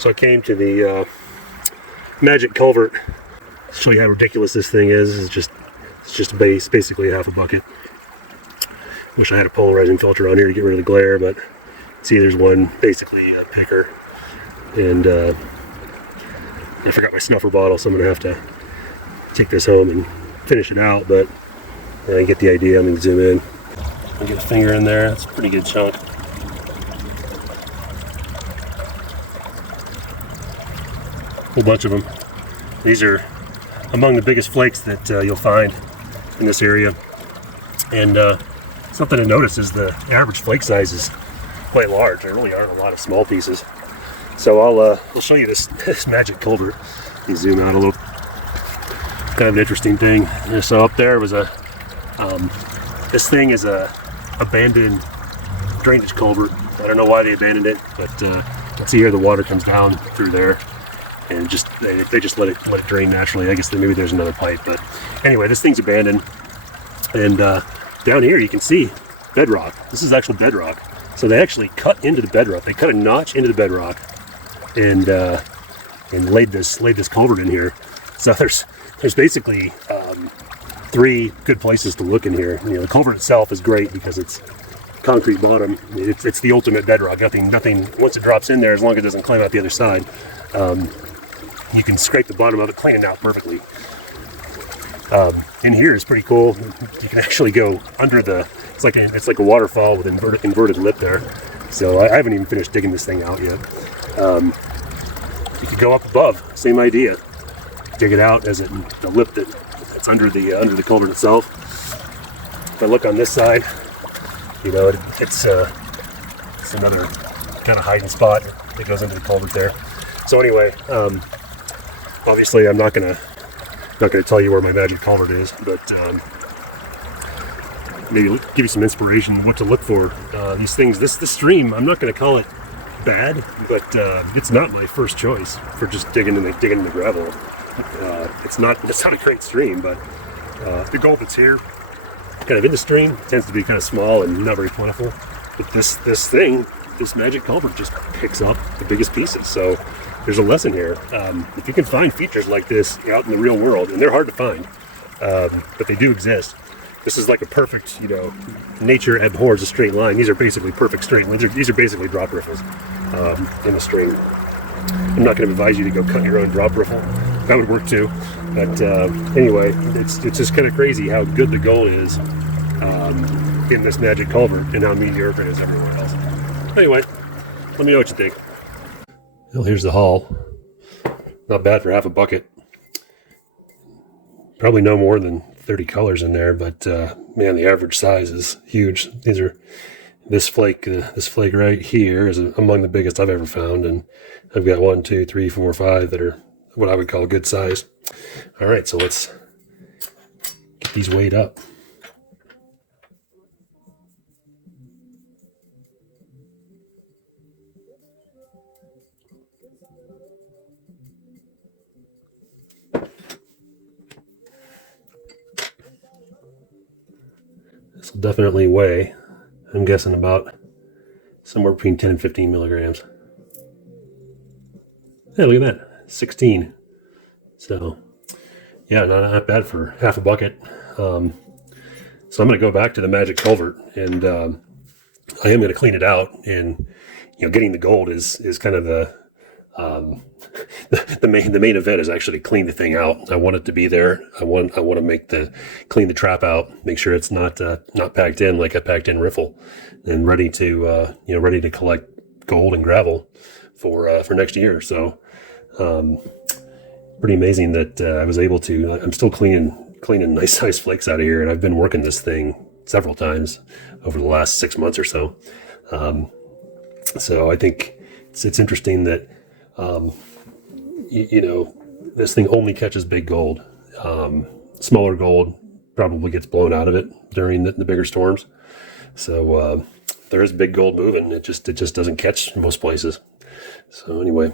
So I came to the magic culvert. Show you how ridiculous this thing is. It's just a base, basically half a bucket. Wish I had a polarizing filter on here to get rid of the glare, but see, there's one basically a picker, and I forgot my snuffer bottle, so I'm gonna have to take this home and finish it out. But I get the idea. I'm gonna zoom in and get a finger in there. That's a pretty good chunk. Whole bunch of them. These are among the biggest flakes that you'll find in this area. And something to notice is the average flake size is quite large. There really aren't a lot of small pieces. So I'll show you this magic culvert. You zoom out a little. Kind of an interesting thing. So up there was this thing is a abandoned drainage culvert. I don't know why they abandoned it, but see here the water comes down through there. And they just let it drain naturally. I guess maybe there's another pipe, but anyway, this thing's abandoned. And down here you can see bedrock. This is actual bedrock. So they actually cut into the bedrock. They cut a notch into the bedrock and laid this culvert in here. So there's basically 3 good places to look in here. You know, the culvert itself is great because it's concrete bottom. It's the ultimate bedrock. Nothing. Once it drops in there, as long as it doesn't climb out the other side. You can scrape the bottom of it, clean it out perfectly. In here is pretty cool. You can actually go under the. It's like a waterfall with inverted lip there. So I haven't even finished digging this thing out yet. You could go up above. Same idea. Dig it out as the lip that's under the culvert itself. If I look on this side, you know it's another kind of hiding spot that goes into the culvert there. So anyway, obviously I'm not gonna tell you where my magic culvert is, but maybe give you some inspiration what to look for. These things, this stream, I'm not gonna call it bad, but it's not my first choice for just digging in the gravel. It's not a great stream, but the gold that's here, kind of in the stream, tends to be kind of small and not very plentiful. But this magic culvert just picks up the biggest pieces. So there's a lesson here. If you can find features like this out in the real world, and they're hard to find, but they do exist. This is like a perfect, nature abhors a straight line. These are basically perfect straight lines. These are basically drop riffles in the stream. I'm not going to advise you to go cut your own drop riffle. That would work too. But anyway, it's just kind of crazy how good the gold is in this magic culvert and how mediocre it is everywhere else. Anyway, let me know what you think. Well, here's the haul. Not bad for half a bucket. Probably no more than 30 colors in there, but man, the average size is huge. This flake right here is among the biggest I've ever found, and I've got 1, 2, 3, 4, 5 that are what I would call good size. All right, so let's get these weighed up. This will definitely weigh, I'm guessing, about somewhere between 10 and 15 milligrams. Hey, look at that, 16. So, yeah, not bad for half a bucket. So I'm going to go back to the magic culvert, and I am going to clean it out. And getting the gold is kind of the main event is actually clean the thing out. I want it to be there. I want to clean the trap out, make sure it's not packed in like I packed in riffle, and ready to collect gold and gravel for next year. So pretty amazing that I was able to. I'm still cleaning nice size flakes out of here, and I've been working this thing several times over the last 6 months or so. So I think it's interesting that this thing only catches big gold. Smaller gold probably gets blown out of it during the bigger storms. So there is big gold moving. It just doesn't catch most places. So anyway.